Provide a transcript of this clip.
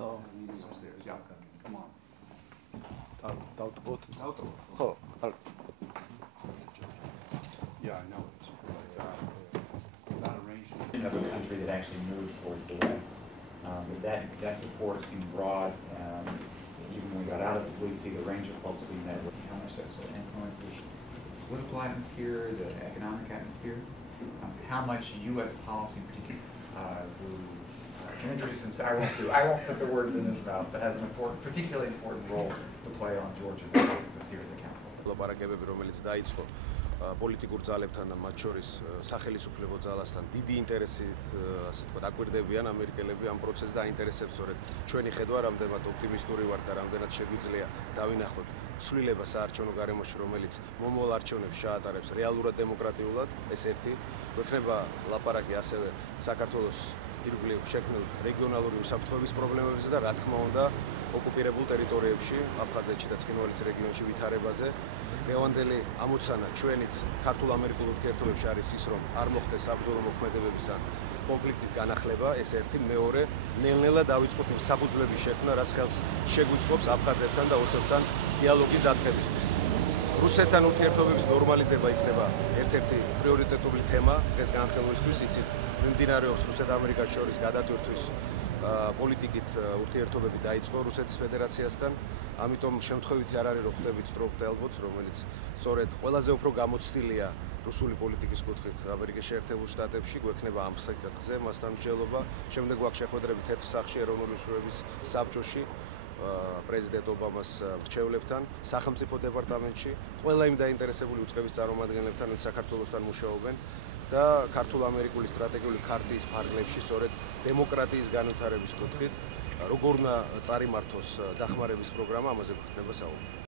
Oh. He's upstairs. Yeah, come on. Daughter. Oh. Oh. Yeah, I know. It's not arranged. Of a country that actually moves towards the West. That support seemed broad. Even when we got out of Tbilisi, the range of folks we met with how much that still influences the political atmosphere, the economic atmosphere, how much U.S. policy in particular, who can introduce himself. I won't put the words in his mouth, but has an particularly important role to play on Georgia this year at the council. ლაპარაკებები, რომელიც დაიწყო პოლიტიკურ ძალებთან და მათ შორის სახელმწიფო ძალასთან დიდი ინტერესით, ასე ვთქვათ, აკვირდებიან ამერიკელები ამ პროცესს და აინტერესებს სწორედ ჩვენი ხედვა, რამდენად ოპტიმისტური ვარ და რამდენად შეგვიძლია დავინახოთ ცვლილება საარჩევნო გარემოში, რომელიც მომავალ არჩევნებს ჩაატარებს რეალურად დემოკრატიულად, ეს ერთი. გვექნება ლაპარაკი ასევე საქართველოს ირგვლივ შექმნილ რეგიონალური უსაფრთხოების პრობლემებზე და რა თქმა უნდა ოკუპირებულ ტერიტორიებში, აფხაზეთში და ცხინვალის რეგიონში ვითარებაზე. დღევანდელი ამოცანა ჩვენიც ქართულ-ამერიკულ ურთიერთობებში არის ის, რომ არ მოხდეს საბრძოლო მოქმედებების ან კონფლიქტის განახლება, ეს ერთი, მეორე, ნელ-ნელა დავიწყოთ იმ საფუძვლების შექმნა, რაც ხელს შეგვიწყობს აფხაზეთთან და ოსეთთან დიალოგის დაწყებისთვის. რუსეთთან ურთიერთობების ნორმალიზება იქნება ერთ-ერთი პრიორიტეტული თემა დღეს განხილვისთვის, იცით, მიმდინარეობს რუსეთ-ამერიკას შორის გადატვირთვის პოლიტიკით ურთიერთობები დაიწყო რუსეთის ფედერაციასთან, ამიტომ შემთხვევითი არ არის რომ ხვდებით სტროპ ელბოც, რომელიც სწორედ ყველაზე უფრო გამოცდილია რუსული პოლიტიკის კუთხით ამერიკის შეერთებულ შტატებში, გვექნება ამ საკითხზე მასთან მსჯელობა, შემდეგ გვაქვს შეხვედრები თეთრ სახლში ეროვნული უშუალობის საბჭოში პრეზიდენტ ობამას მრჩევლებთან, სახელმწიფო დეპარტამენტში, ყველა იმ დაინტერესებული უწყების წარმომადგენლებთან, ვინც საქართველოსთან მუშაობენ და ქართულ-ამერიკული სტრატეგიული ქარტიის ფარგლებში სწორედ დემოკრატიის განვითარების კუთხით, როგორ უნდა წარიმართოს დახმარების პროგრამა, ამაზე გვექნება საუბარი.